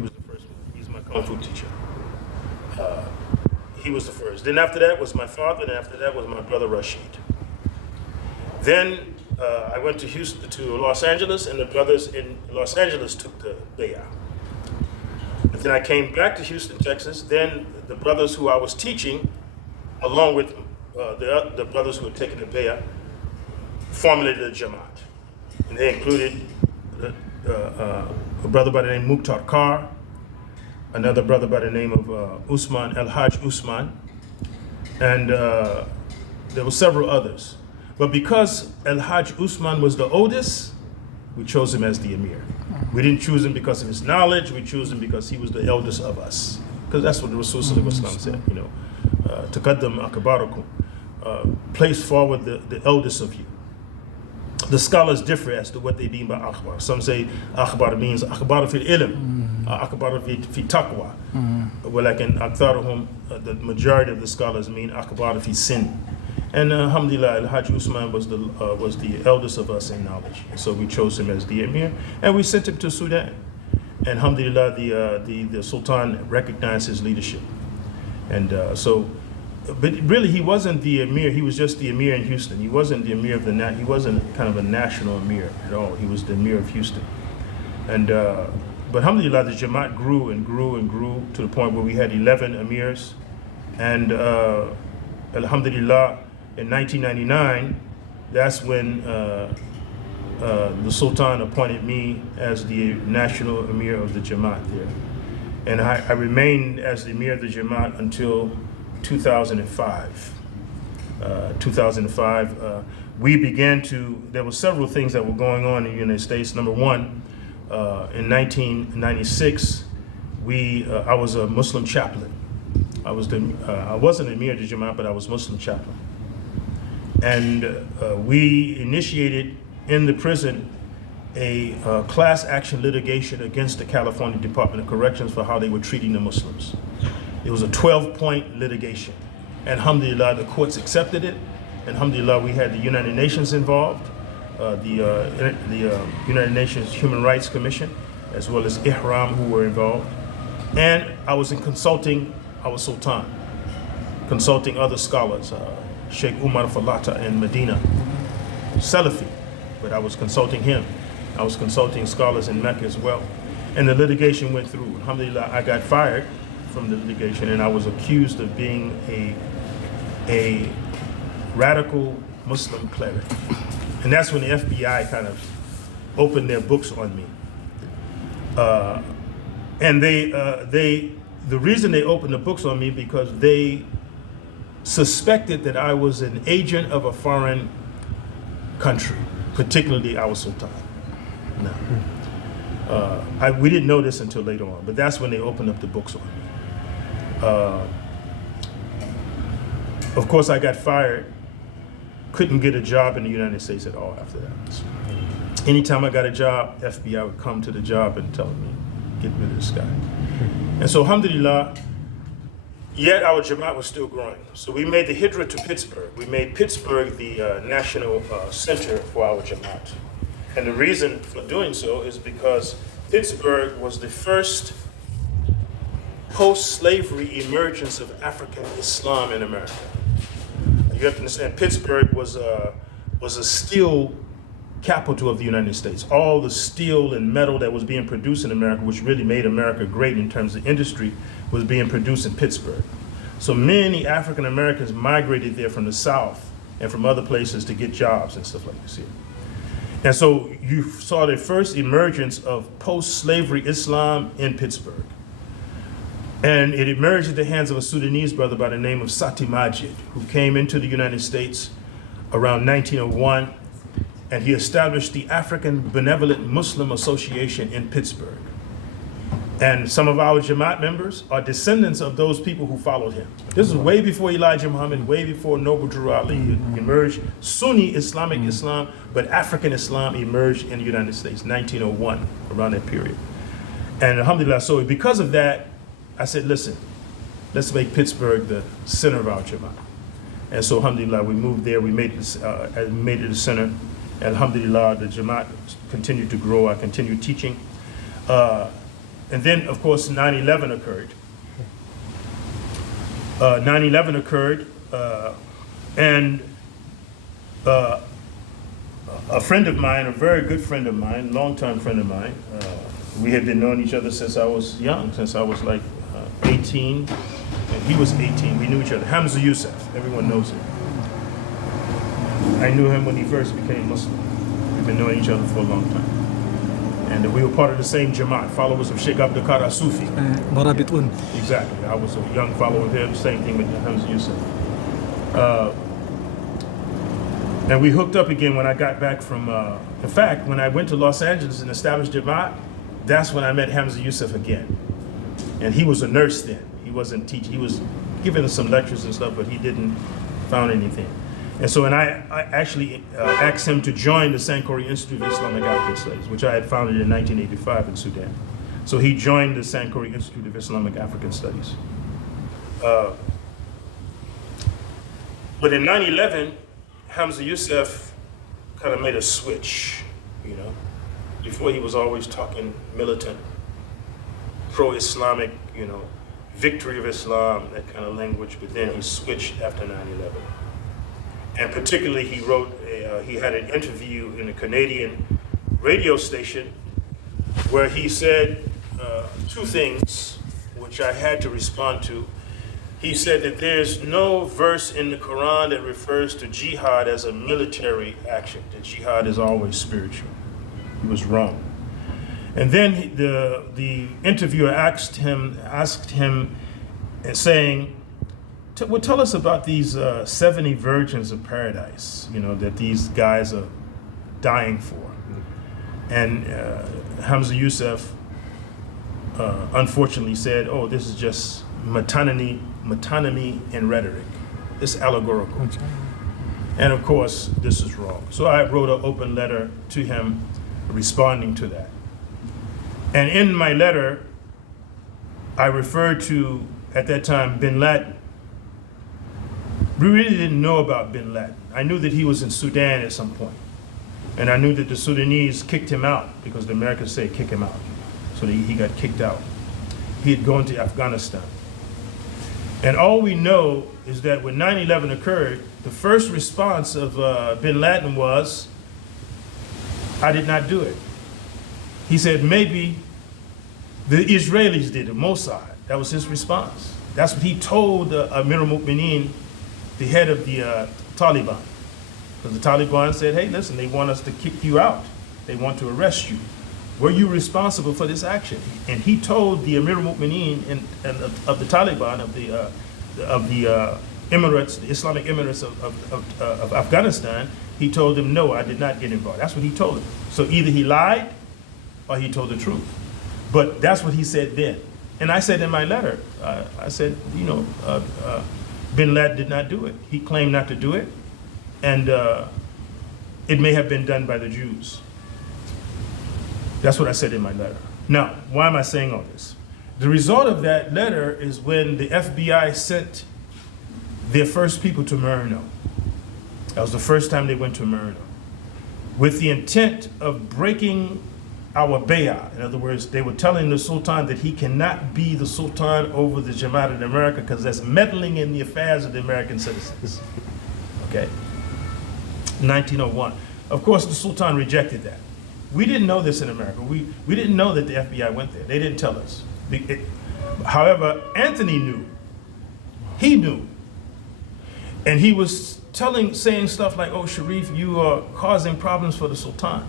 He was the first one. He's my Kung Fu teacher. He was the first. Then after that was my father, and after that was my brother Rashid. Then I went to Los Angeles, and the brothers in Los Angeles took the bay'ah. And then I came back to Houston, Texas. Then the brothers who I was teaching, along with the brothers who had taken the bay'ah, formulated a Jamaat. And they included a brother by the name Mukhtar Kar, another brother by the name of Usman, El-Hajj Usman, and there were several others. But because El-Hajj Usman was the oldest, we chose him as the Emir. We didn't choose him because of his knowledge, we chose him because he was the eldest of us. Because that's what the Rasul Sallallahu Alaihi Wasallam said, you know, Taqaddam akbarakum, place forward the eldest of you. The scholars differ as to what they mean by akhbar. Some say akhbar means akhbar fil ilm, akhbar fi taqwa. Walakin aktharuhum, the majority of the scholars mean akhbar fi sin. And alhamdulillah, Al-Hajj Usman was the eldest of us in knowledge. So we chose him as the emir, and we sent him to Sudan. And alhamdulillah, the Sultan recognized his leadership. And but really, he wasn't the emir. He was just the emir in Houston. He wasn't the emir of he wasn't kind of a national emir at all. He was the emir of Houston. And but alhamdulillah, the Jamaat grew and grew and grew to the point where we had 11 emirs. And alhamdulillah, in 1999, that's when the Sultan appointed me as the national emir of the Jamaat there. And I remained as the emir of the Jamaat until 2005. 2005, there were several things that were going on in the United States. Number one, in 1996, I was a Muslim chaplain. I wasn't an emir of the Jamaat, but I was Muslim chaplain. And we initiated in the prison a class action litigation against the California Department of Corrections for how they were treating the Muslims. It was a 12-point litigation. And alhamdulillah, the courts accepted it. And alhamdulillah, we had the United Nations involved, the United Nations Human Rights Commission, as well as Ihram, who were involved. And I was consulting our Sultan, consulting other scholars, Sheikh Umar Falata in Medina, Salafi, but I was consulting him. I was consulting scholars in Mecca as well. And the litigation went through. Alhamdulillah, I got fired from the litigation, and I was accused of being a radical Muslim cleric. And that's when the FBI kind of opened their books on me. And the reason they opened the books on me because they suspected that I was an agent of a foreign country, particularly our Sultan. No. We didn't know this until later on, but that's when they opened up the books on me. Of course, I got fired, couldn't get a job in the United States at all after that. So, anytime I got a job, FBI would come to the job and tell me, get rid of this guy. And so, alhamdulillah, yet our Jamaat was still growing. So we made the hijrah to Pittsburgh. We made Pittsburgh the national center for our Jamaat. And the reason for doing so is because Pittsburgh was the first post-slavery emergence of African Islam in America. You have to understand, Pittsburgh was a steel capital of the United States. All the steel and metal that was being produced in America, which really made America great in terms of industry, was being produced in Pittsburgh. So many African Americans migrated there from the South and from other places to get jobs and stuff like this here. And so you saw the first emergence of post-slavery Islam in Pittsburgh. And it emerged at the hands of a Sudanese brother by the name of Sati Majid, who came into the United States around 1901, and he established the African Benevolent Muslim Association in Pittsburgh. And some of our Jamaat members are descendants of those people who followed him. This is way before Elijah Muhammad, way before Noble Drew Ali emerged. Sunni Islamic Islam, but African Islam emerged in the United States, 1901, around that period. And alhamdulillah, so because of that, I said, listen, let's make Pittsburgh the center of our Jamaat. And so alhamdulillah, we moved there, we made it the center. And alhamdulillah, the Jamaat continued to grow, I continued teaching. And then, of course, 9/11 occurred. 9/11 occurred, and a friend of mine, a very good friend of mine, longtime friend of mine, we had been knowing each other since I was young, since I was like 18, and he was 18. We knew each other. Hamza Youssef, everyone knows him. I knew him when he first became Muslim. We've been knowing each other for a long time. And we were part of the same Jamaat, followers of Sheikh Abdul Qadir Sufi. Exactly. I was a young follower of him, same thing with Hamza Youssef. And we hooked up again when I got back from, in fact, when I went to Los Angeles and established Jamaat, that's when I met Hamza Youssef again. And he was a nurse then. He wasn't teaching, he was giving us some lectures and stuff, but he didn't found anything. And so, I actually asked him to join the Sankore Institute of Islamic African Studies, which I had founded in 1985 in Sudan. So he joined the Sankore Institute of Islamic African Studies. But in 9/11, Hamza Youssef kind of made a switch, you know. Before he was always talking militant, pro-Islamic, you know, victory of Islam, that kind of language, but then he switched after 9/11. And particularly he had an interview in a Canadian radio station where he said two things which I had to respond to. He said that there's no verse in the Quran that refers to jihad as a military action, that jihad is always spiritual. He was wrong. And then the interviewer asked him saying, well, tell us about these 70 virgins of paradise, you know, that these guys are dying for. And Hamza Youssef unfortunately said, oh, this is just metonymy and rhetoric. It's allegorical. And of course, this is wrong. So I wrote an open letter to him responding to that. And in my letter, I referred to, at that time, bin Laden. We really didn't know about bin Laden. I knew that he was in Sudan at some point. And I knew that the Sudanese kicked him out because the Americans say kick him out. So he got kicked out. He had gone to Afghanistan. And all we know is that when 9/11 occurred, the first response of bin Laden was, I did not do it. He said, maybe the Israelis did it, Mossad. That was his response. That's what he told Amir al-Mu'mineen, the head of the Taliban. Because the Taliban said, hey, listen, they want us to kick you out. They want to arrest you. Were you responsible for this action? And he told the Amir al-Mu'mineen of the Taliban, of the Emirates, the Islamic Emirates of Afghanistan, he told them, no, I did not get involved. That's what he told them. So either he lied or he told the truth. But that's what he said then. And I said in my letter, I said, you know, bin Laden did not do it. He claimed not to do it. And it may have been done by the Jews. That's what I said in my letter. Now, why am I saying all this? The result of that letter is when the FBI sent their first people to Merino. That was the first time they went to Merino, with the intent of breaking our bay'ah. In other words, they were telling the Sultan that he cannot be the Sultan over the Jamaat in America because that's meddling in the affairs of the American citizens. Okay? 1901. Of course, the Sultan rejected that. We didn't know this in America. We didn't know that the FBI went there. They didn't tell us. However, Anthony knew. He knew. And he was saying stuff like, oh, Shareef, you are causing problems for the Sultan.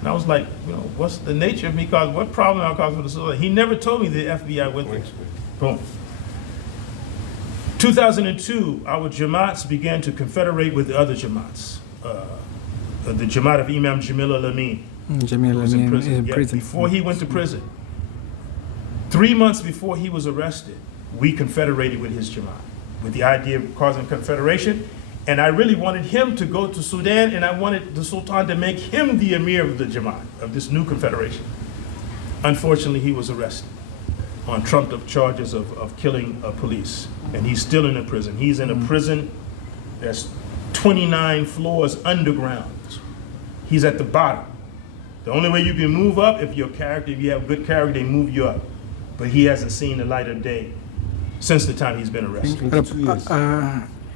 And I was like, you know, what's the nature of me causing, what problem I'll cause for the Sultan? He never told me the FBI went there. Boom. 2002, our Jamaats began to confederate with the other Jamaats. The Jamaat of Imam Jamil al-Amin. Jamil was in prison. in prison. Before he went to prison. 3 months before he was arrested, we confederated with his Jamaat, with the idea of causing confederation. And I really wanted him to go to Sudan, and I wanted the Sultan to make him the Emir of the Jamaat, of this new confederation. Unfortunately, he was arrested on trumped-up charges of killing police. And he's still in a prison. He's in a prison that's 29 floors underground. He's at the bottom. The only way you can move up, if you have good character, they move you up. but he hasn't seen the light of day since the time he's been arrested.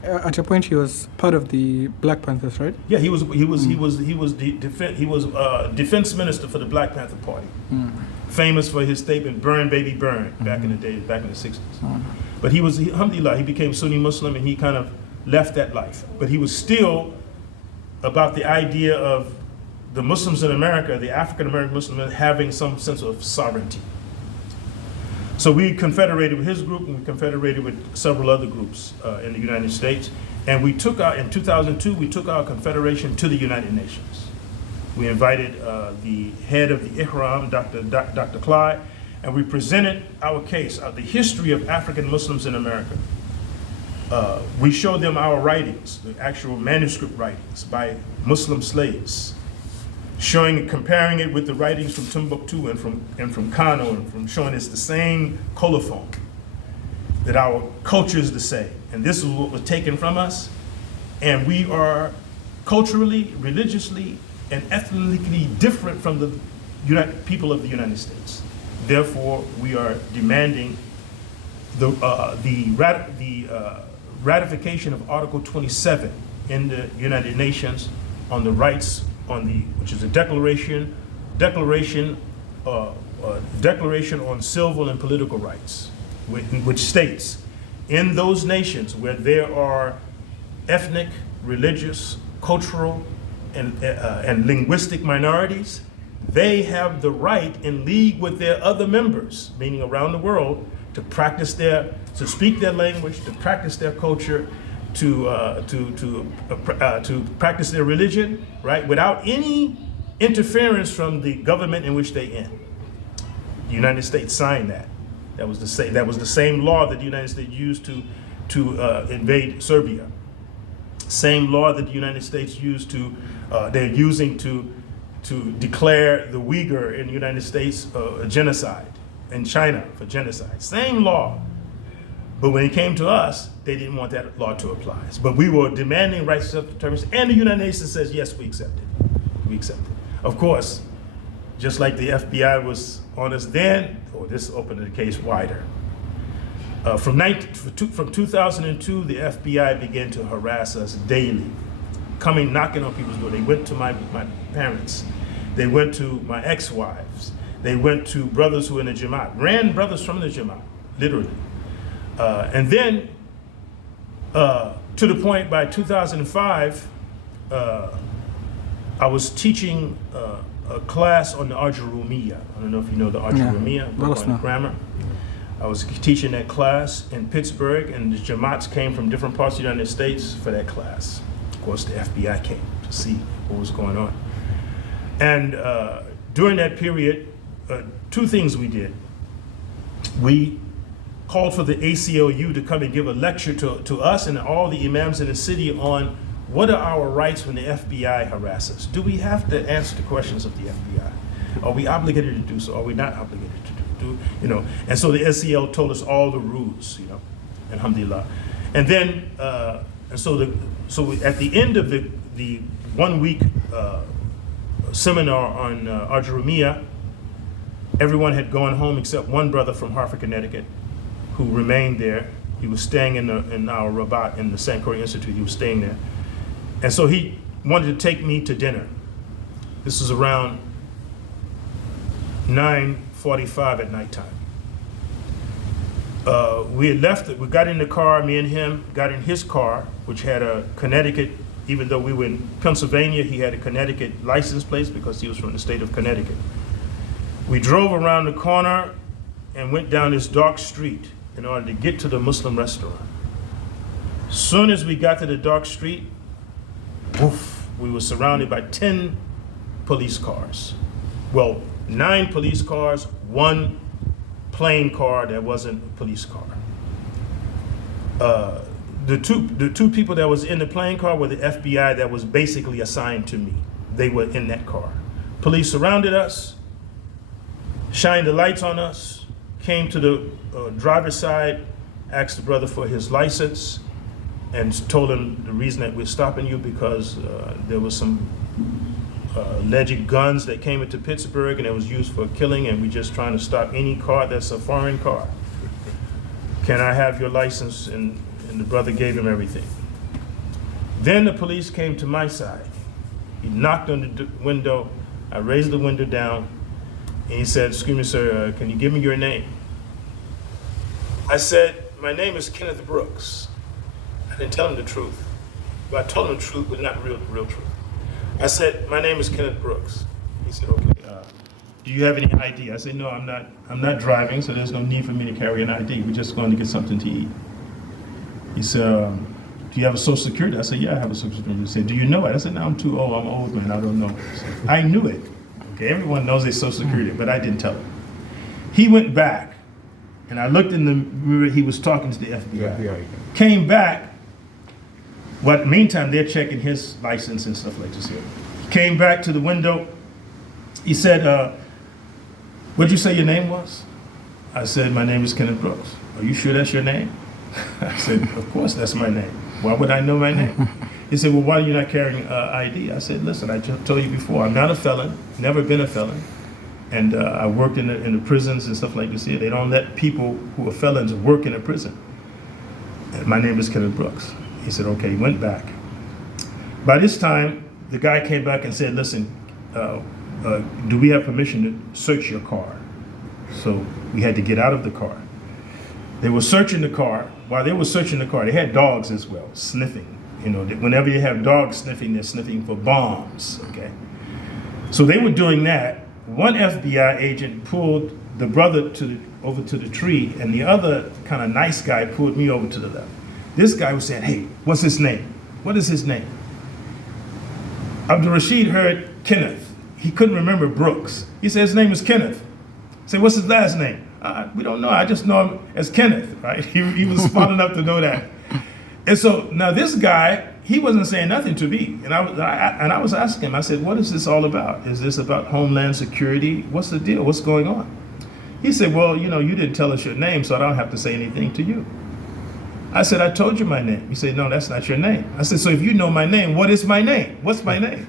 At a point, he was part of the Black Panthers, right? Yeah, he was defense minister for the Black Panther Party. Famous for his statement, "Burn, baby, burn," back in the days, back in the 60s. But alhamdulillah, he became Sunni Muslim, and he kind of left that life. But he was still about the idea of the Muslims in America, the African American Muslims, having some sense of sovereignty. So we confederated with his group, and we confederated with several other groups in the United States. And we took in 2002, we took our confederation to the United Nations. We invited the head of the Ihram, Dr. Clyde, and we presented our case, the history of African Muslims in America. We showed them our writings, the actual manuscript writings by Muslim slaves, comparing it with the writings from Timbuktu and from Kano, and from showing it's the same colophon, that our culture is the same. And this is what was taken from us. And we are culturally, religiously, and ethnically different from the people of the United States. Therefore, we are demanding the ratification of Article 27 in the United Nations on the rights, which is a declaration on civil and political rights, which states, in those nations where there are ethnic, religious, cultural, and linguistic minorities, they have the right, in league with their other members, meaning around the world, to speak their language, to practice their culture, to practice their religion, right, without any interference from the government in which they in. The United States signed that. That was the same law that the United States used to invade Serbia. Same law that the United States used they're using to declare the Uyghur in the United States a genocide, in China for genocide. Same law. But when it came to us, they didn't want that law to apply. But we were demanding rights of self-determination, and the United Nations says, yes, we accept it. We accept it. Of course, just like the FBI was on us then, this opened the case wider. From 2002, the FBI began to harass us daily, knocking on people's door. They went to my parents. They went to my ex-wives. They went to brothers who were in the Jamaat, ran brothers from the Jamaat, literally. And then, to the point by 2005, I was teaching a class on the Ajurumiyya. I don't know if you know the Ajurumiyya, book on grammar. I was teaching that class in Pittsburgh, and the Jamaats came from different parts of the United States for that class. Of course, the FBI came to see what was going on. And during that period, two things we did. We called for the ACLU to come and give a lecture to us and all the imams in the city on what are our rights when the FBI harasses us. Do we have to answer the questions of the FBI? Are we obligated to do so? Are we not obligated to do? And so the SEL told us all the rules, alhamdulillah. And then, so at the end of the 1 week seminar on Ajurumiyya, everyone had gone home except one brother from Hartford, Connecticut, who remained there. He was staying in our Rabat in the Sankore Institute. He was staying there. And so he wanted to take me to dinner. This was around 9:45 at nighttime. We had left, we got in the car, me and him got in his car, which had a Connecticut, even though we were in Pennsylvania, he had a Connecticut license plate because he was from the state of Connecticut. We drove around the corner and went down this dark street in order to get to the Muslim restaurant. Soon as we got to the dark street, woof, we were surrounded by 10 police cars. Well, 9 police cars, 1 plain car that wasn't a police car. The two people that was in the plain car were the FBI that was basically assigned to me. They were in that car. Police surrounded us, shined the lights on us, came to the driver's side, asked the brother for his license, and told him the reason that we're stopping you because there was some alleged guns that came into Pittsburgh and it was used for killing, and we're just trying to stop any car that's a foreign car. Can I have your license? And the brother gave him everything. Then the police came to my side. He knocked on the window. I raised the window down, and he said, "Excuse me, sir, can you give me your name?" I said, "My name is Kenneth Brooks." I didn't tell him the truth. But I told him the truth, but not real truth. I said, "My name is Kenneth Brooks." He said, "Okay, do you have any ID?" I said, "No, I'm not driving, so there's no need for me to carry an ID. We're just going to get something to eat." He said, "Do you have a Social Security?" I said, "Yeah, I have a Social Security." He said, "Do you know it?" I said, "No, I'm too old. I'm an old man. I don't know." I knew it. Okay, everyone knows their Social Security, but I didn't tell him. He went back, and I looked in the mirror. He was talking to the FBI. Came back. But meantime, they're checking his license and stuff like this here. Came back to the window. He said, "What'd you say your name was?" I said, "My name is Kenneth Brooks." "Are you sure that's your name?" I said, "Of course that's my name. Why would I know my name?" He said, "Well, why are you not carrying ID?" I said, "Listen, I just told you before, I'm not a felon, never been a felon. And I worked in the prisons and stuff like this here. They don't let people who are felons work in a prison. And my name is Kenneth Brooks." He said, "Okay," he went back. By this time, the guy came back and said, "Listen, do we have permission to search your car?" So we had to get out of the car. They were searching the car. While they were searching the car, they had dogs as well, sniffing. You know, whenever you have dogs sniffing, they're sniffing for bombs, okay? So they were doing that. One FBI agent pulled the brother over to the tree, and the other kind of nice guy pulled me over to the left. This guy was saying, "Hey, what's his name? What is his name?" Abdul Rashid heard Kenneth. He couldn't remember Brooks. He said his name is Kenneth. I said, "What's his last name?" "We don't know. I just know him as Kenneth," right? He was smart enough to know that. And so now this guy, he wasn't saying nothing to me. And I was asking him, I said, "What is this all about? Is this about Homeland Security? What's the deal? What's going on?" He said, "Well, you know, you didn't tell us your name, so I don't have to say anything to you." I said, "I told you my name." He said, "No, that's not your name." I said, "So if you know my name, what is my name? What's my name?"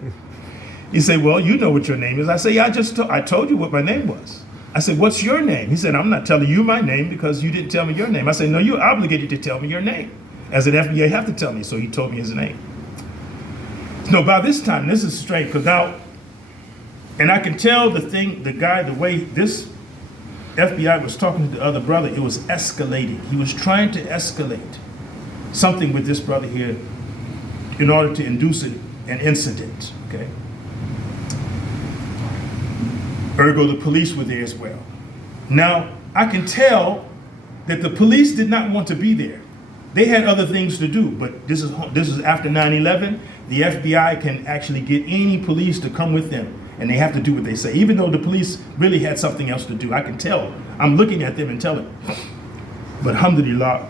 He said, "Well, you know what your name is." I said, "Yeah, I told you what my name was." I said, "What's your name?" He said, "I'm not telling you my name because you didn't tell me your name." I said, "No, you're obligated to tell me your name. As an FBI, you have to tell me." So he told me his name. No, by this time, this is strange, because now, and I can tell the way this FBI was talking to the other brother, it was escalating. He was trying to escalate something with this brother here in order to induce an incident, okay? Ergo, the police were there as well. Now, I can tell that the police did not want to be there. They had other things to do, but this is after 9/11. The FBI can actually get any police to come with them, and they have to do what they say, even though the police really had something else to do. I can tell. I'm looking at them and telling. But alhamdulillah,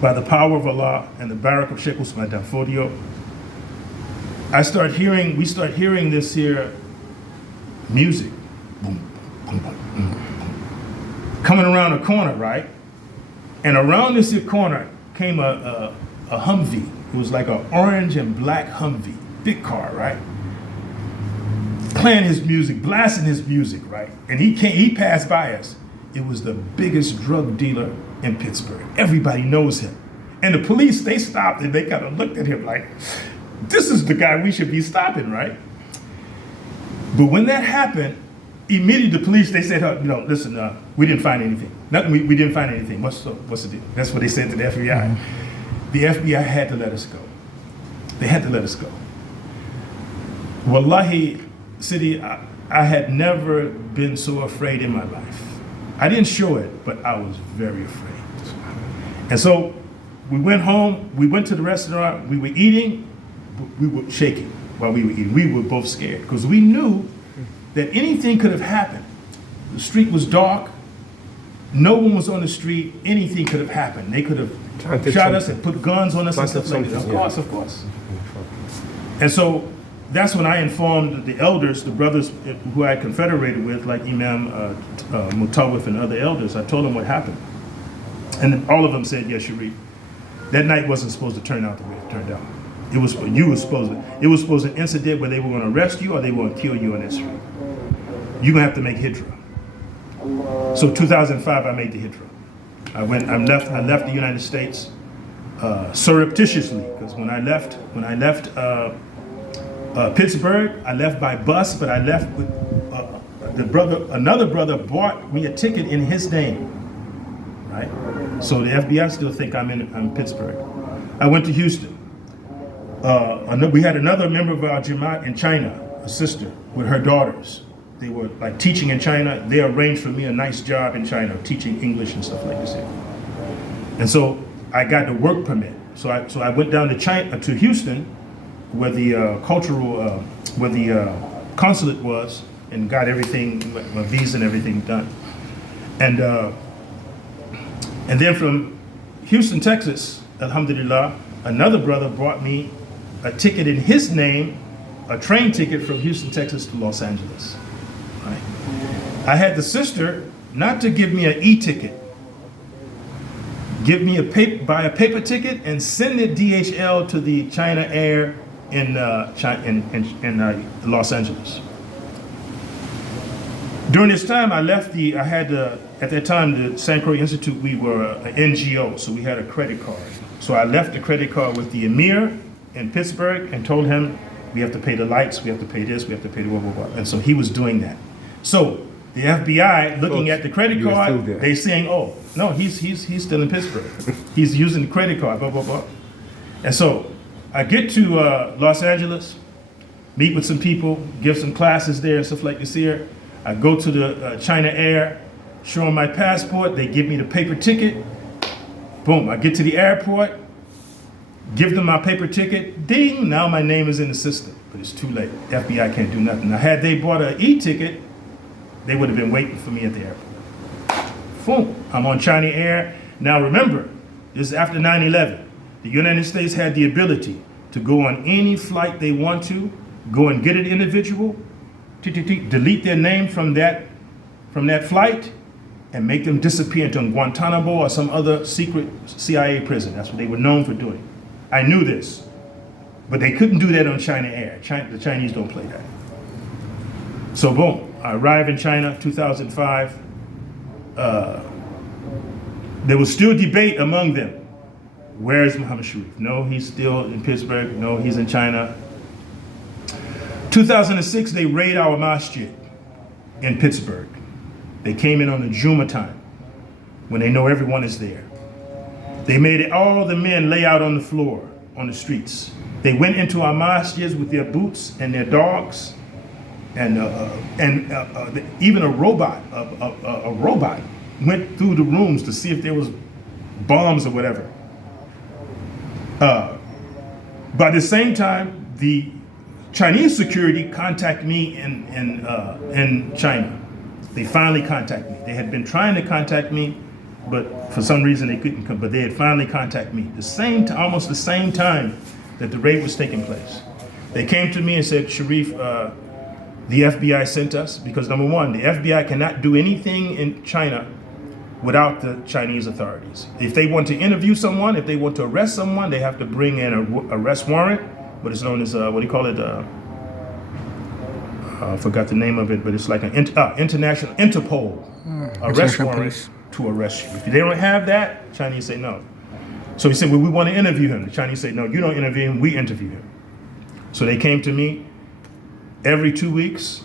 by the power of Allah and the barak of Sheikh Jama'at Dan Fodio, we start hearing this here music, boom, boom, boom, boom, boom, coming around a corner, right? And around this here corner came a Humvee. It was like an orange and black Humvee, big car, right? Playing his music, blasting his music, right? And he passed by us. It was the biggest drug dealer in Pittsburgh. Everybody knows him. And the police, they stopped and they kind of looked at him like, this is the guy we should be stopping, right? But when that happened, immediately the police, they said, listen, we didn't find anything. Nothing, we didn't find anything. What's the deal? That's what they said to the FBI. The FBI had to let us go. They had to let us go. Wallahi, Sidi, I had never been so afraid in my life. I didn't show it, but I was very afraid. And so we went home, we went to the restaurant, we were eating, we were shaking while we were eating. We were both scared because we knew that anything could have happened. The street was dark, no one was on the street, anything could have happened. They could have shot us and put guns on us and stuff like that. Of course. And so that's when I informed the elders, the brothers who I confederated with, like Imam Mutawif and other elders. I told them what happened. And all of them said, yes, Shareef, that night wasn't supposed to turn out the way it turned out. It was an incident where they were going to arrest you or they were going to kill you on that street. You're going to have to make hijrah. So 2005, I made the hijrah. I left the United States surreptitiously, because when I left Pittsburgh, I left by bus, but I left with another brother bought me a ticket in his name, right? So the FBI still think I'm in Pittsburgh. I went to Houston. We had another member of our Jamaat in China, a sister with her daughters. They were like teaching in China. They arranged for me a nice job in China, teaching English and stuff like this. And so I got the work permit. So I went down to Houston, where the consulate was, and got everything, my visa and everything done. And then from Houston, Texas, alhamdulillah, another brother brought me a ticket in his name, a train ticket from Houston, Texas to Los Angeles. Right? I had the sister not to give me an e-ticket, buy a paper ticket and send it DHL to the China Air in Los Angeles. During this time, at that time, the San Croix Institute, we were an NGO, so we had a credit card. So I left the credit card with the emir in Pittsburgh and told him, we have to pay the lights, we have to pay this, we have to pay the blah, blah, blah. And so he was doing that. So the FBI looking at the credit card, they saying, oh, no, he's still in Pittsburgh. He's using the credit card, blah, blah, blah. And so I get to Los Angeles, meet with some people, give some classes there and stuff like this here. I go to the China Air, show them my passport, they give me the paper ticket. Boom, I get to the airport, give them my paper ticket, ding, now my name is in the system. But it's too late, FBI can't do nothing. Now had they bought an e-ticket, they would have been waiting for me at the airport. Boom, I'm on China Air. Now remember, this is after 9/11. The United States had the ability to go on any flight they want to, go and get an individual, delete their name from that flight, and make them disappear into Guantanamo or some other secret CIA prison. That's what they were known for doing. I knew this, but they couldn't do that on China Air. The Chinese don't play that. So boom, I arrived in China, 2005. There was still debate among them. Where is Muhammad Shareef? No, he's still in Pittsburgh. No, he's in China. 2006, they raid our masjid in Pittsburgh. They came in on the Juma time, when they know everyone is there. They made all the men lay out on the floor, on the streets. They went into our masjids with their boots and their dogs, and even a robot went through the rooms to see if there was bombs or whatever. By the same time, the Chinese security contacted me in China. They finally contacted me. They had been trying to contact me, but for some reason they couldn't come. But they had finally contacted me almost the same time that the raid was taking place. They came to me and said, Shareef, the FBI sent us because number one, the FBI cannot do anything in China without the Chinese authorities. If they want to interview someone, if they want to arrest someone, they have to bring in an arrest warrant, what is known as, what do you call it? I forgot the name of it, but it's like an international Interpol arrest warrant to arrest you. If they don't have that, Chinese say no. So he said, well, we want to interview him. The Chinese say, no, you don't interview him, we interview him. So they came to me every 2 weeks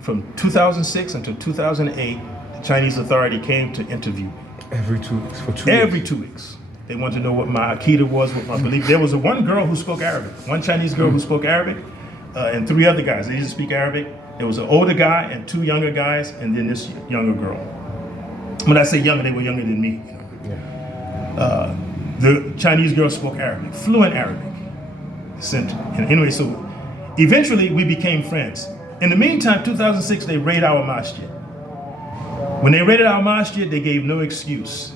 from 2006 until 2008, the Chinese authority came to interview me. Every 2 weeks, for 2 weeks? Every 2 weeks. They wanted to know what my Aqidah was, what my belief. There was one girl who spoke Arabic, one Chinese girl who spoke Arabic, and 3 other guys. They didn't speak Arabic. There was an older guy and 2 younger guys, and then this younger girl. When I say younger, they were younger than me. Yeah. The Chinese girl spoke Arabic, fluent Arabic. Anyway, so eventually we became friends. In the meantime, 2006, they raided our masjid. When they raided our masjid, they gave no excuse.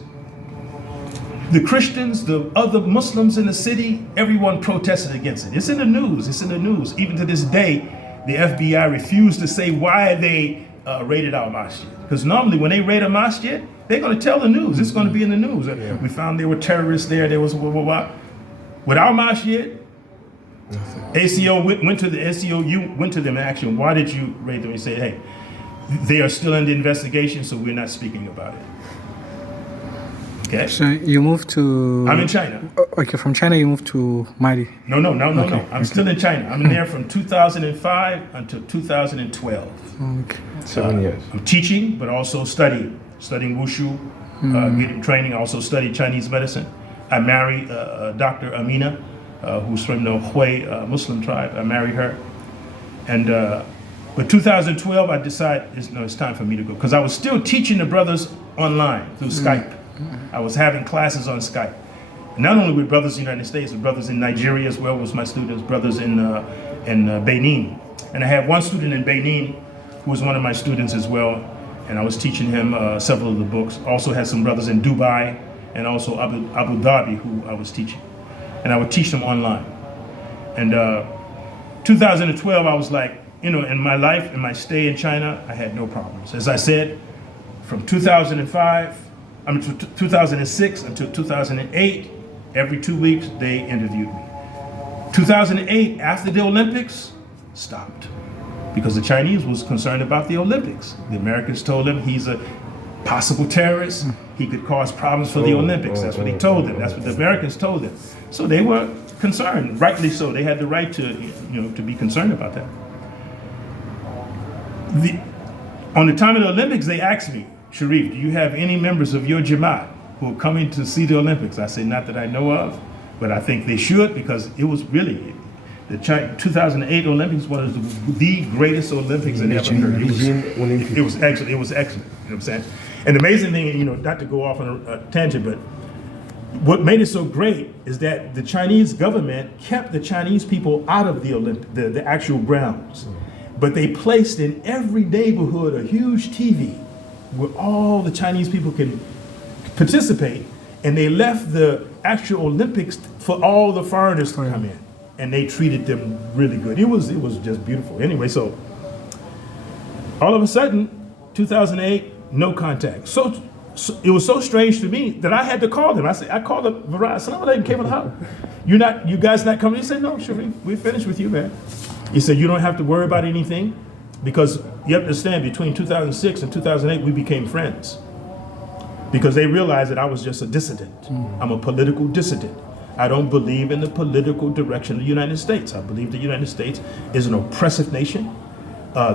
The Christians, the other Muslims in the city, everyone protested against it. It's in the news, Even to this day, the FBI refused to say why they raided our masjid. Because normally when they raid a masjid, they're going to tell the news. It's going to be in the news. Yeah. We found there were terrorists there was blah, blah, blah. Without my shit, ACO went to the SCO, went to them and asked them, why did you rate them? And say, hey, they are still under investigation, so we're not speaking about it. Okay? So you moved to... I'm in China. Okay, from China you moved to Mali. No. I'm still in China. I'm in there from 2005 until 2012. Okay. 7 years. I'm teaching, but also studying wushu, getting training. Also study Chinese medicine. I married Dr. Amina, who's from the Hui Muslim tribe. I married her, and but 2012 I decided it's time for me to go, because I was still teaching the brothers online through Skype. I was having classes on Skype, not only with brothers in the United States, but brothers in Nigeria as well was my students, brothers in Benin, and I had one student in Benin who was one of my students as well, and I was teaching him several of the books. Also had some brothers in Dubai and also Abu Dhabi who I was teaching, and I would teach them online. And 2012, I was like, in my life, in my stay in China, I had no problems. As I said, from 2006 until 2008, every 2 weeks they interviewed me. 2008, after the Olympics, stopped, because the Chinese was concerned about the Olympics. The Americans told him he's a possible terrorist. He could cause problems for the Olympics. That's what he told them. That's what the Americans told them. So they were concerned, rightly so. They had the right to, to be concerned about that. On the time of the Olympics, they asked me, Shareef, do you have any members of your Jamaat who are coming to see the Olympics? I said, not that I know of, but I think they should, because it was really, the 2008 Olympics was the greatest Olympics I've ever heard. It was excellent. You know what I'm saying? And the amazing thing, not to go off on a tangent, but what made it so great is that the Chinese government kept the Chinese people out of the actual grounds. But they placed in every neighborhood a huge TV where all the Chinese people can participate, and they left the actual Olympics for all the foreigners to come in, and they treated them really good. It was just beautiful. Anyway, so all of a sudden, 2008, no contact. So it was so strange to me that I had to call them. I called up Verizon. Somebody came on the house. You guys not coming? He said, no, Shareef, we're finished with you, man. He said, you don't have to worry about anything, because you have to understand, between 2006 and 2008, we became friends, because they realized that I was just a dissident. I'm a political dissident. I don't believe in the political direction of the United States. I believe the United States is an oppressive nation.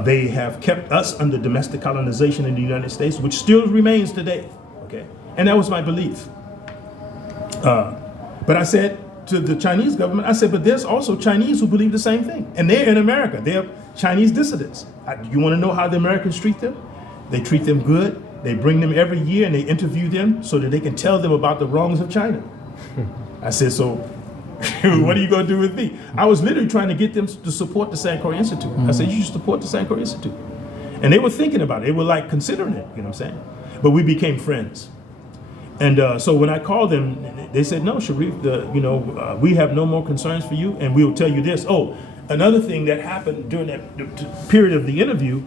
They have kept us under domestic colonization in the United States, which still remains today, okay? And that was my belief. But I said to the Chinese government, I said, but there's also Chinese who believe the same thing, and they're in America. They're Chinese dissidents. You want to know how the Americans treat them? They treat them good. They bring them every year and they interview them so that they can tell them about the wrongs of China. I said, so what are you going to do with me? I was literally trying to get them to support the Sankara Institute. I said, you should support the Sankara Institute. And they were thinking about it. They were like considering it, you know what I'm saying? But we became friends. And so when I called them, they said, no, Shareef, we have no more concerns for you, and we will tell you this. Oh, another thing that happened during that period of the interview,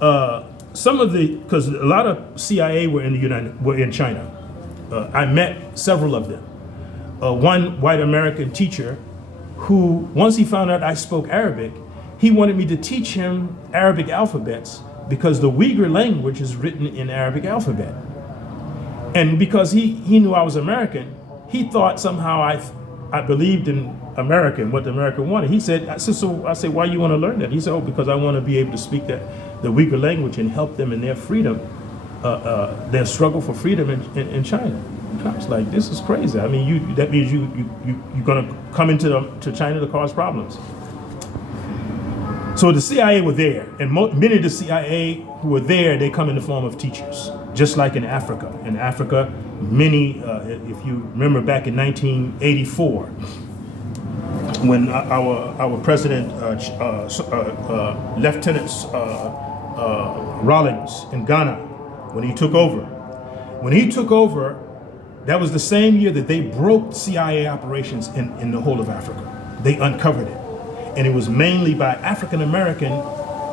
because a lot of CIA were in China. I met several of them. One white American teacher who, once he found out I spoke Arabic, he wanted me to teach him Arabic alphabets, because the Uyghur language is written in Arabic alphabet. And because he knew I was American, he thought somehow I believed in America and what America wanted. He said, I said, why you want to learn that? He said, oh, because I want to be able to speak the Uyghur language and help them in their freedom, their struggle for freedom in China. And I was like, this is crazy. I mean, that means you're going to come to China to cause problems. So the CIA were there, and many of the CIA who were there, they come in the form of teachers, just like in Africa. In Africa, many, if you remember back in 1984, when our president, Lieutenant Rawlings in Ghana, when he took over, that was the same year that they broke CIA operations in the whole of Africa. They uncovered it. And it was mainly by African American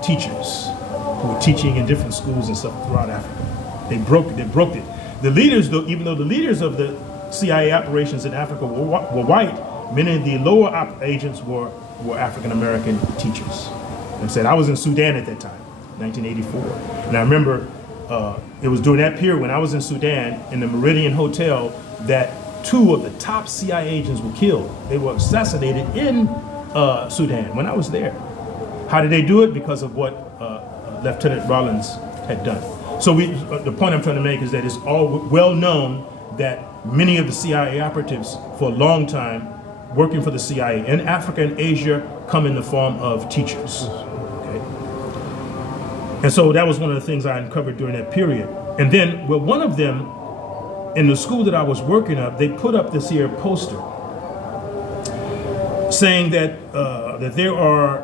teachers who were teaching in different schools and stuff throughout Africa. They broke it. The leaders, though, even though the leaders of the CIA operations in Africa were white, Many of the lower op agents were African-American teachers. I said I was in Sudan at that time, 1984. And I remember it was during that period when I was in Sudan in the Meridian Hotel that 2 of the top CIA agents were killed. They were assassinated in Sudan when I was there. How did they do it? Because of what Lieutenant Rollins had done. So the point I'm trying to make is that it's all well known that many of the CIA operatives for a long time working for the CIA in Africa and Asia come in the form of teachers. Okay? And so that was one of the things I uncovered during that period. And then, well, one of them, in the school that I was working at, they put up this here poster saying that that there are,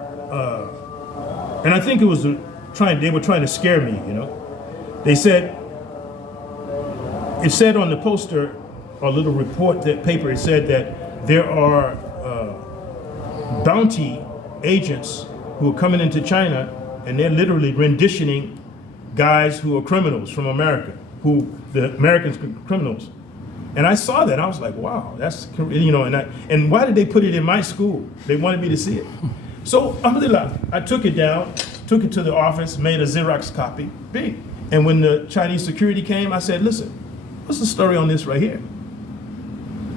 and I think it was they were trying to scare me, you know. They said, it said on the poster, or little report, that paper, it said that there are bounty agents who are coming into China and they're literally renditioning guys who are criminals from America, who the Americans are criminals. And I saw that, I was like, wow, that's, you know, and why did they put it in my school? They wanted me to see it. So, alhamdulillah, I took it down, took it to the office, made a Xerox copy, big. And when the Chinese security came, I said, listen, what's the story on this right here?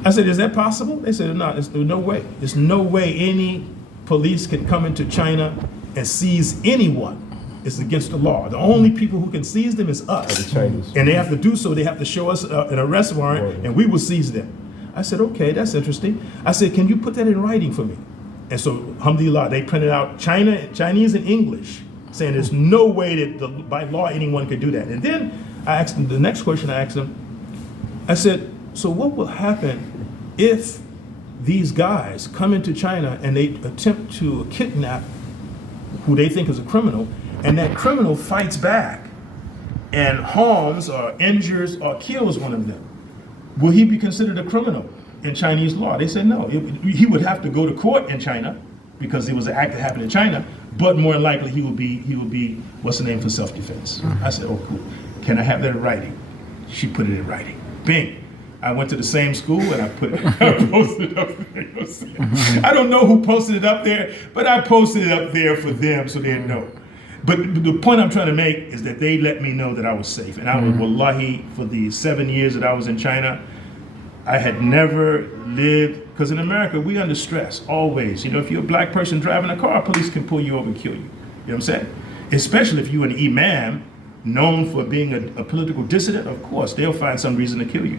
I said, is that possible? They said, no, there's no way. There's no way any police can come into China and seize anyone. It's against the law. The only people who can seize them is us. The Chinese. And they have to do so, they have to show us an arrest warrant, and we will seize them. I said, okay, that's interesting. I said, can you put that in writing for me? And so, alhamdulillah, they printed out Chinese and English, saying there's no way that by law anyone could do that. And then I asked them, the next question I asked them, I said, so what will happen if these guys come into China and they attempt to kidnap who they think is a criminal, and that criminal fights back and harms or injures or kills one of them? Will he be considered a criminal in Chinese law? They said no. He would have to go to court in China because it was an act that happened in China, but more likely he will be what's the name, for self-defense. I said, oh, cool. Can I have that in writing? She put it in writing. Bing. I went to the same school and I posted it up there. I don't know who posted it up there, but I posted it up there for them so they know. But the point I'm trying to make is that they let me know that I was safe. And I was, wallahi, for the 7 years that I was in China, I had never lived, because in America, we under stress, always. You know, if you're a black person driving a car, police can pull you over and kill you. You know what I'm saying? Especially if you're an imam, known for being a political dissident, of course, they'll find some reason to kill you.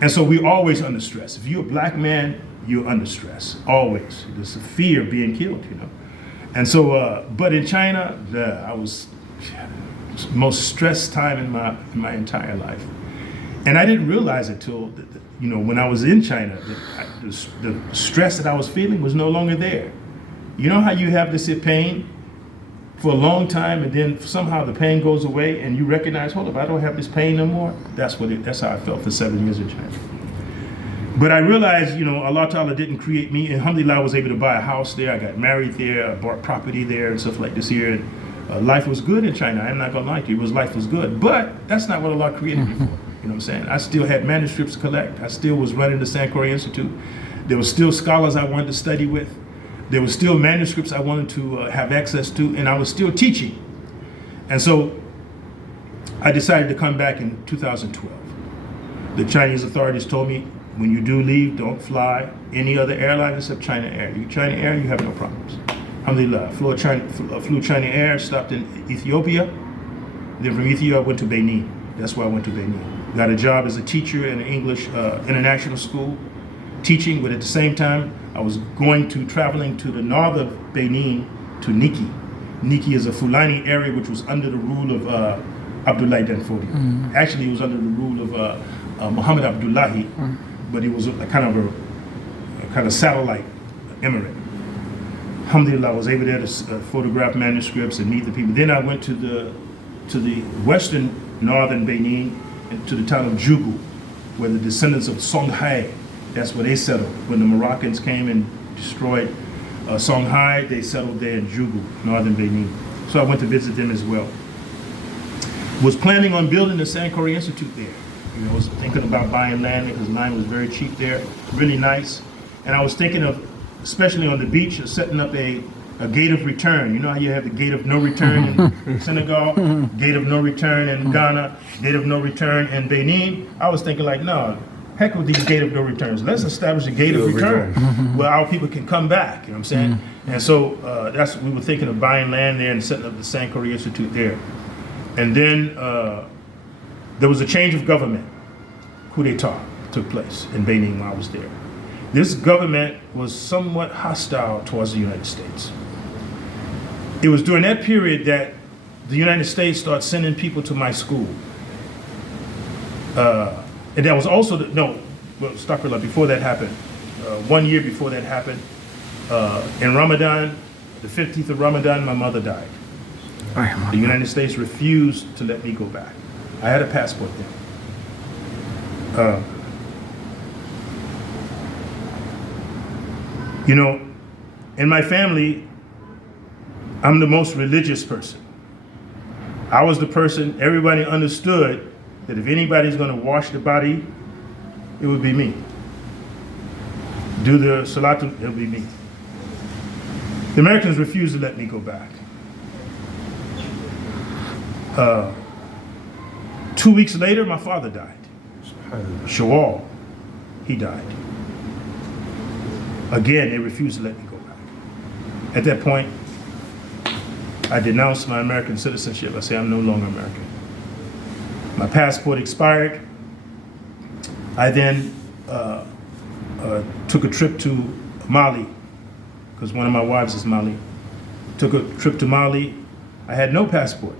And so we're always under stress. If you're a black man, you're under stress, always. There's a fear of being killed, you know. And so, but in China, I was most stressed time in my entire life. And I didn't realize it till, you know, when I was in China, the stress that I was feeling was no longer there. You know how you have this pain for a long time, and then somehow the pain goes away, and you recognize, hold up, I don't have this pain no more. That's how I felt for 7 years in China. But I realized, you know, Allah Ta'ala didn't create me. And alhamdulillah, I was able to buy a house there. I got married there. I bought property there and stuff like this here. And life was good in China. I'm not gonna lie to you, life was good. But that's not what Allah created me for. You know what I'm saying? I still had manuscripts to collect. I still was running the San Korea Institute. There were still scholars I wanted to study with. There were still manuscripts I wanted to have access to, and I was still teaching. And so I decided to come back in 2012. The Chinese authorities told me, when you do leave, don't fly any other airline except China Air. You China Air, you have no problems. Alhamdulillah, flew China Air, stopped in Ethiopia. Then from Ethiopia, I went to Benin. That's why I went to Benin. Got a job as a teacher in an English international school, teaching, but at the same time, I was traveling to the north of Benin to Niki. Niki is a Fulani area which was under the rule of Abdullah Dan Fodio. Actually, it was under the rule of Muhammad Abdullahi, but it was a kind of satellite emirate. Alhamdulillah, I was able there to photograph manuscripts and meet the people. Then I went to the western northern Benin, to the town of Jugu, where the descendants of Songhai, that's where they settled. When the Moroccans came and destroyed Songhai, they settled there in Jugu, northern Benin. So I went to visit them as well. Was planning on building the San Korea Institute there. You know, I was thinking about buying land because land was very cheap there, really nice. And I was thinking of, especially on the beach, of setting up a gate of return. You know how you have the gate of no return in Senegal, gate of no return in Ghana, gate of no return in Benin? I was thinking like, no, heck with these gate of no returns. Let's establish a gate of return where our people can come back, you know what I'm saying? And so we were thinking of buying land there and setting up the San Korea Institute there. And then there was a change of government. Coup d'etat took place in Benin while I was there. This government was somewhat hostile towards the United States. It was during that period that the United States started sending people to my school. And that was also, before that happened, 1 year before that happened, in Ramadan, the 15th of Ramadan, my mother died. The United States refused to let me go back. I had a passport then. You know, in my family, I'm the most religious person. I was the person, everybody understood that if anybody's going to wash the body, it would be me. Do the salatu, it would be me. The Americans refused to let me go back. 2 weeks later, my father died. Shawwal, he died. Again, they refused to let me go back. At that point, I denounced my American citizenship. I say I'm no longer American. My passport expired. I then took a trip to Mali, because one of my wives is Mali. Took a trip to Mali. I had no passport.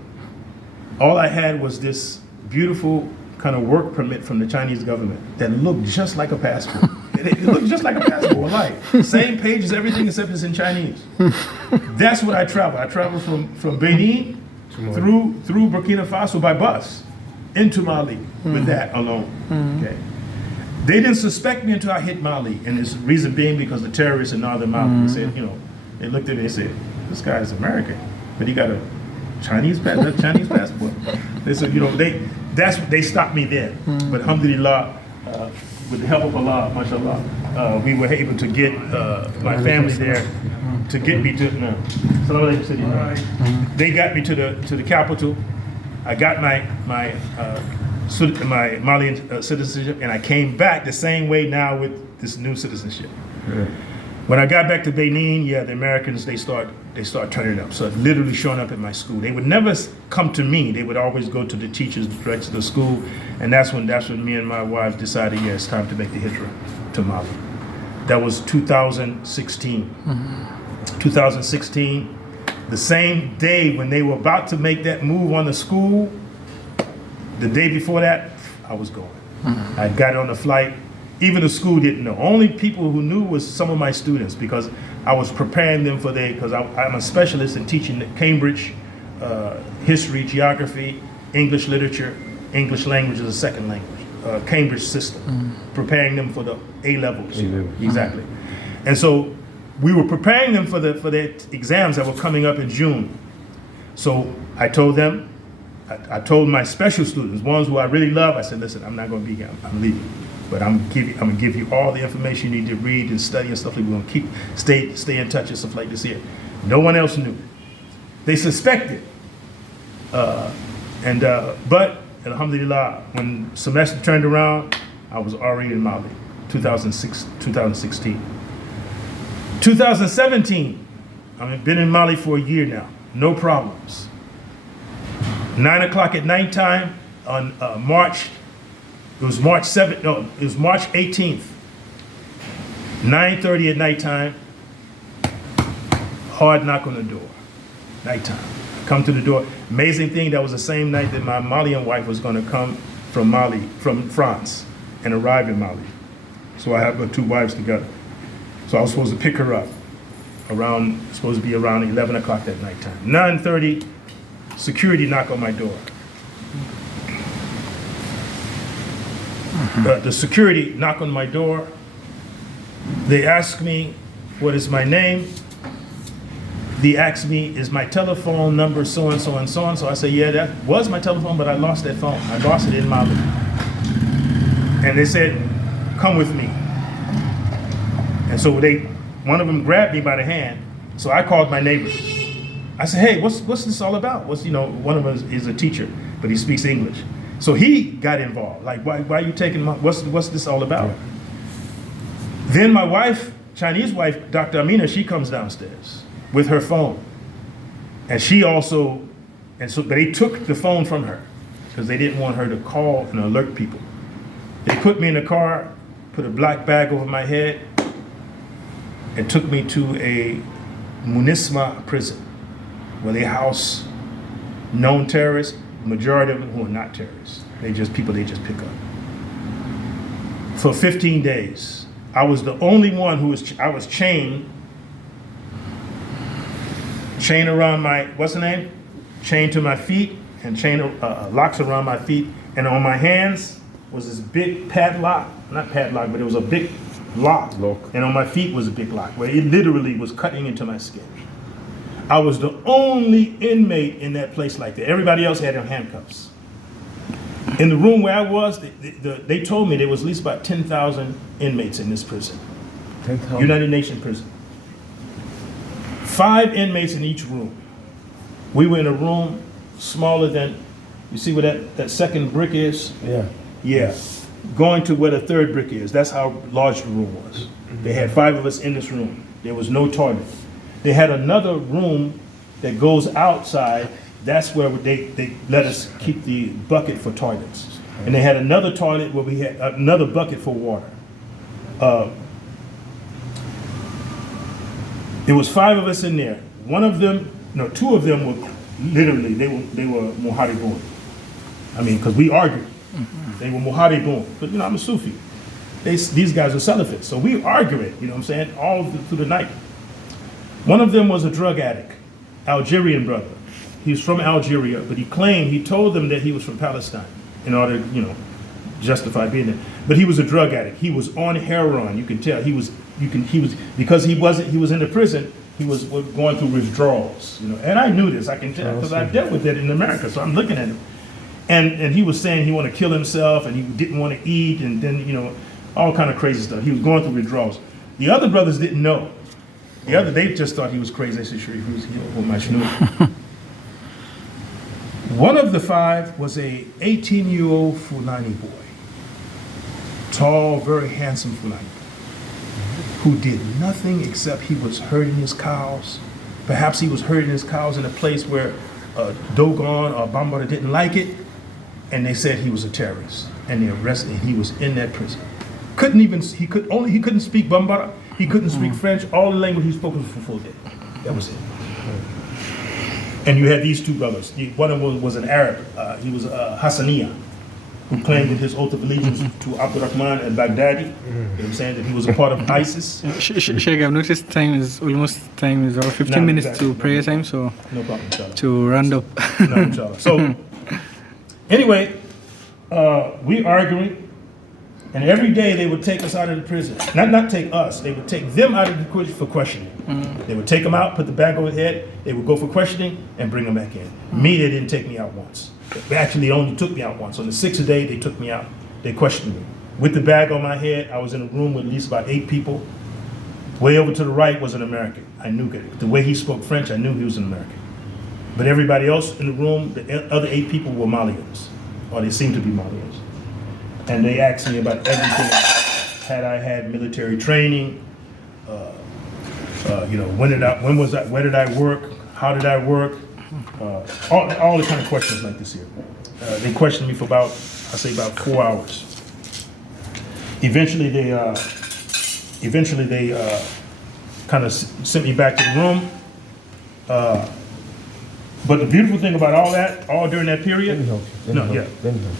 All I had was this beautiful kind of work permit from the Chinese government that looked just like a passport. It looked just like a passport, like same page as everything except it's in Chinese. That's what I traveled. I traveled from Benin through Burkina Faso by bus into Mali with that alone. Okay. They didn't suspect me until I hit Mali, and the reason being because the terrorists in northern Mali, they said, they looked at me and said, this guy is American, but he got a Chinese passport. They said, they stopped me then. But alhamdulillah, with the help of Allah, mashallah, we were able to get my family there to get me to. They got me to the capital. I got my Malian citizenship, and I came back the same way now with this new citizenship. Yeah. When I got back to Benin, the Americans, they start turning up. So literally showing up at my school. They would never come to me. They would always go to the teachers, the director of the school, and that's when me and my wife decided, it's time to make the hijrah to Mali. That was 2016. 2016, the same day when they were about to make that move on the school, the day before that, I was going. I got on the flight. Even the school didn't know. Only people who knew was some of my students, because I was preparing them for because I'm a specialist in teaching Cambridge, history, geography, English literature, English language as a second language, Cambridge system, preparing them for the A-levels. Exactly. And so we were preparing them for their exams that were coming up in June. So I told them, I told my special students, ones who I really love, I said, listen, I'm not going to be here, I'm leaving. But I'm gonna give you all the information you need to read and study and stuff like we're gonna stay in touch and stuff like this here. No one else knew. They suspected. But alhamdulillah, when semester turned around, I was already in Mali, 2016. 2017, I've been in Mali for a year now, no problems. 9 o'clock at nighttime on it was March 18th, 9:30 at nighttime, hard knock on the door, nighttime. Come to the door. Amazing thing, that was the same night that my Malian wife was gonna come from France, and arrive in Mali. So I have my two wives together. So I was supposed to pick her up supposed to be around 11 o'clock that nighttime. 9:30, security knock on my door. The security knock on my door. They ask me, what is my name? They ask me, is my telephone number so and so and so and so? I say, that was my telephone, but I lost that phone. I lost it in Mali. And they said, come with me. And so one of them grabbed me by the hand. So I called my neighbor. I said, hey, what's this all about? One of us is a teacher, but he speaks English. So he got involved. Like, why are you taking what's this all about? Yeah. Then my wife, Chinese wife, Dr. Amina, she comes downstairs with her phone. And she also, but they took the phone from her because they didn't want her to call and alert people. They put me in the car, put a black bag over my head, and took me to a municipal prison where they house known terrorists, majority of them who are not terrorists. They just pick up. For 15 days, I was the only one I was chained around my, chain to my feet, and locks around my feet, and on my hands was this big padlock, not padlock, but it was a big lock. And on my feet was a big lock, where it literally was cutting into my skin. I was the only inmate in that place like that. Everybody else had handcuffs. In the room where I was, they told me there was at least about 10,000 inmates in this prison. 10,000? United Nations prison. 5 inmates in each room. We were in a room smaller than, you see where that second brick is? Yeah. Yeah. Going to where the third brick is. That's how large the room was. They had 5 of us in this room. There was no toilet. They had another room that goes outside. That's where they let us keep the bucket for toilets. And they had another toilet where we had another bucket for water. There was 5 of us in there. 2 of them were literally, they were muharibun. I mean, because we argued. They were muharibun. But I'm a Sufi. These guys are Salafists. So we arguing, all through the night. One of them was a drug addict, Algerian brother. He was from Algeria, but he told them that he was from Palestine in order to, justify being there. But he was a drug addict. He was on heroin. You can tell because he was in the prison. He was going through withdrawals, And I knew this. I can tell because I dealt with it in America. So I'm looking at him, and he was saying he wanted to kill himself and he didn't want to eat, and then all kind of crazy stuff. He was going through withdrawals. The other brothers didn't know. They just thought he was crazy. They said, Shereef, who much knew. One of the 5 was a 18-year-old Fulani boy. Tall, very handsome Fulani, who did nothing except he was herding his cows. Perhaps he was herding his cows in a place where Dogon or Bambara didn't like it, and they said he was a terrorist, and they arrested him. He was in that prison. He couldn't speak Bambara. He couldn't speak French. All the language he spoke was for full day. That was it. And you had these 2 brothers. One of them was an Arab. He was Hassaniya, who claimed in his oath of allegiance to Abdurrahman al-Baghdadi, that he was a part of ISIS. Sheikh, I've noticed time is about 15 minutes exactly. To prayer time, so no problem, inshallah. To round up. No, inshallah. So anyway, we arguing. And every day they would take us out of the prison. Not take us, they would take them out of the prison for questioning. They would take them out, put the bag over their head, they would go for questioning and bring them back in. Me, they didn't take me out once. They actually only took me out once. On the 6th day, they took me out, they questioned me. With the bag on my head, I was in a room with at least about 8 people. Way over to the right was an American. I knew it. The way he spoke French, I knew he was an American. But everybody else in the room, the other 8 people were Malians, or they seemed to be Malians. And they asked me about everything. Had I had military training? Where did I work? How did I work? All the kind of questions like this here. They questioned me for about 4 hours. Eventually they kind of sent me back to the room. But the beautiful thing about all during that period,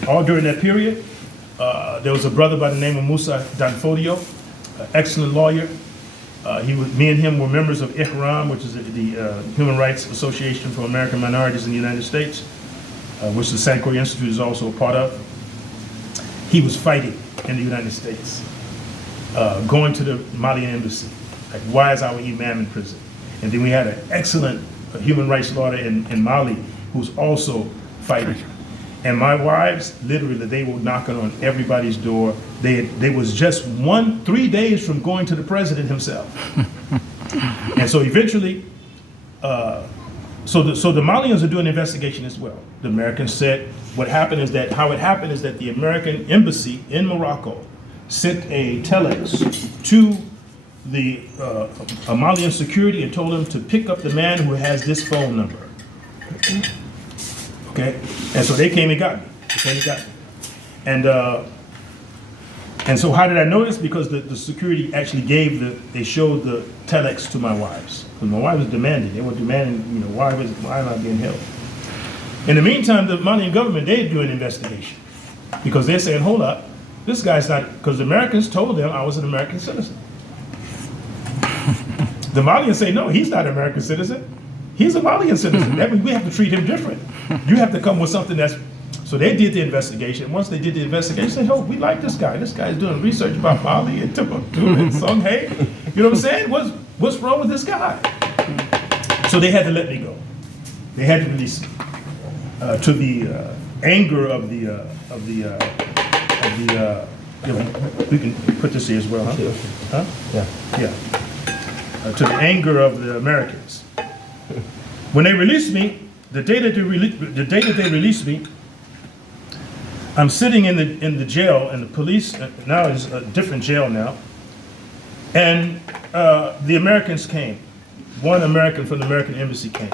all during that period, there was a brother by the name of Musa Dan Fodio, an excellent lawyer. Me and him were members of IHRAM, which is the Human Rights Association for American Minorities in the United States, which the Sankore Institute is also a part of. He was fighting in the United States, going to the Malian embassy. Like, why is our imam in prison? And then we had an excellent human rights lawyer in Mali who's also fighting. And my wives, literally, they were knocking on everybody's door. They was just 3 days from going to the president himself. And so eventually, so the Malians are doing an investigation as well. The Americans said how it happened is that the American embassy in Morocco sent a telex to the Malian security and told them to pick up the man who has this phone number. Okay, and so they came and got me. And so how did I know this? Because the security actually they showed the telex to my wives. Because my wives were demanding. They were demanding, why am I being held? In the meantime, the Malian government, they're doing an investigation. Because they're saying, hold up, this guy's not, because the Americans told them I was an American citizen. The Malians say, no, he's not an American citizen. He's a Malian citizen. That means we have to treat him different. You have to come with something that's... So they did the investigation. Once they did the investigation, they said, oh, we like this guy. This guy's doing research about Mali and Timbuktu and Songhai. You know what I'm saying? What's wrong with this guy? So they had to let me go. They had to release me. To the anger of the we can put this here as well, huh? Huh? Yeah. To the anger of the Americans. When they released me, the day that they released me, I'm sitting in the jail, and the police now is a different jail now, and the Americans came. One American from the American embassy came.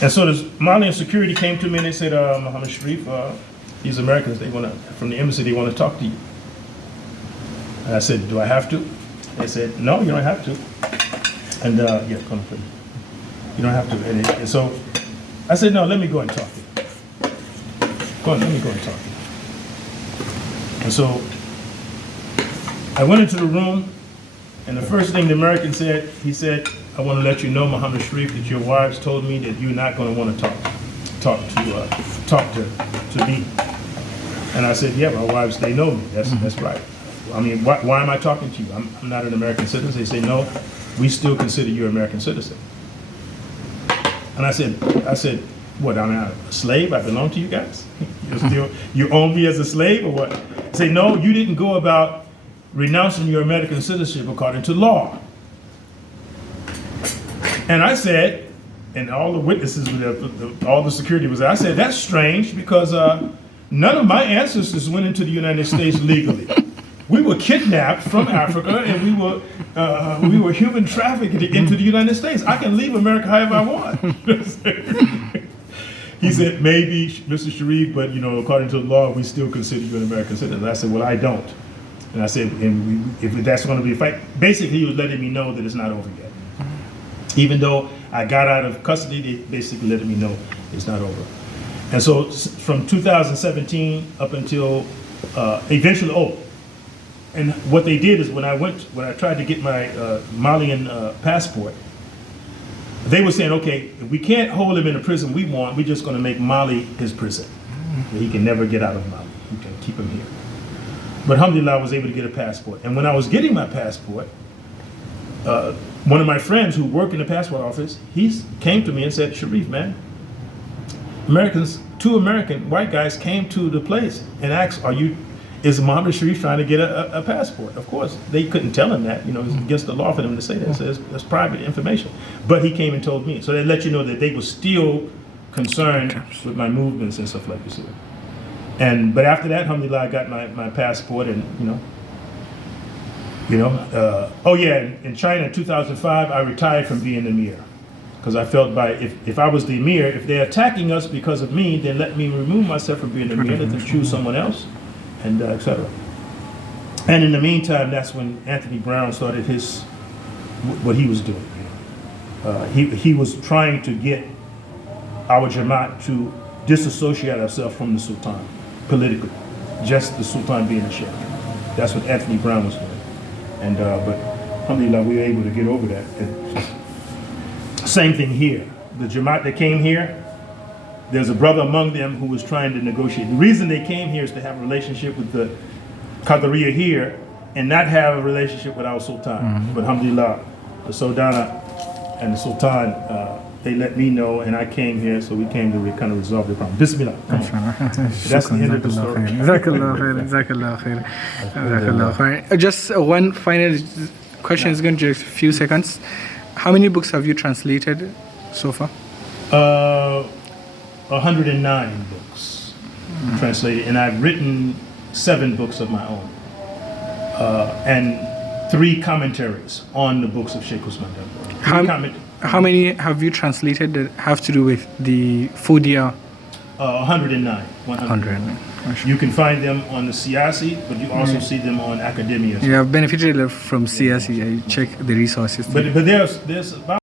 And so the Malian security came to me and they said, Mohammed Shareef, these Americans, from the embassy, they want to talk to you. And I said, do I have to? They said, no, you don't have to. And yeah, come on, you don't have to. And so I said, no, let me go and talk to you. Let me go and talk to you. And so I went into the room, and the first thing the American said, he said, I want to let you know, Mohammed Shareef, that your wives told me that you're not going to want to talk to me. And I said, yeah, my wives, they know me. That's right. I mean, why am I talking to you? I'm not an American citizen. They say, no, we still consider you an American citizen. And I said, what, I'm a slave? I belong to you guys? You own me as a slave or what? Say, no, you didn't go about renouncing your American citizenship according to law. And I said, and all the witnesses, all the security was there, I said, that's strange because none of my ancestors went into the United States legally. We were kidnapped from Africa and we were human trafficked into the United States. I can leave America however I want. He said, maybe, Mr. Shareef, but according to the law, we still consider you an American citizen. I said, well, I don't. And I said, if that's going to be a fight, basically he was letting me know that it's not over yet. Even though I got out of custody, they basically letting me know it's not over. And so from 2017 up until eventually, and what they did is when I tried to get my Malian passport, they were saying, okay, if we can't hold him in the prison we want, we're just going to make Mali his prison. He can never get out of Mali. We can keep him here. But alhamdulillah, I was able to get a passport. And when I was getting my passport, one of my friends who worked in the passport office, he came to me and said, Shareef, man, two American white guys came to the place and asked, is Mohammed Shareef trying to get a passport? Of course, they couldn't tell him that. It's against the law for them to say that. So that's private information. But he came and told me. So they let you know that they were still concerned with my movements and stuff like this. But after that, alhamdulillah, I got my passport and, in China in 2005, I retired from being the emir. Because I felt if I was the emir, if they're attacking us because of me, then let me remove myself from being the emir, let them choose someone else, and etc. And in the meantime, that's when Anthony Brown started what he was doing. He was trying to get our Jamaat to disassociate ourselves from the Sultan, politically. Just the Sultan being the Sheikh. That's what Anthony Brown was doing. And but alhamdulillah, we were able to get over that. Same thing here. The Jamaat that came here, there's a brother among them who was trying to negotiate. The reason they came here is to have a relationship with the Qadariya here and not have a relationship with our Sultan. But alhamdulillah, the Sultana and the Sultan they let me know, and I came here, so we came to kind of resolve the problem. Bismillah. Come on. That's the end of the story. Just one final question is going to take a few seconds. How many books have you translated so far? 109 books translated, and I've written 7 books of my own, and 3 commentaries on the books of Sheikh Usman Dan Fodio. How many have you translated that have to do with the Fodio? 109. 109. You can find them on the SIASII, but you also see them on academia. You have benefited from SIASII. I check the resources. But there's about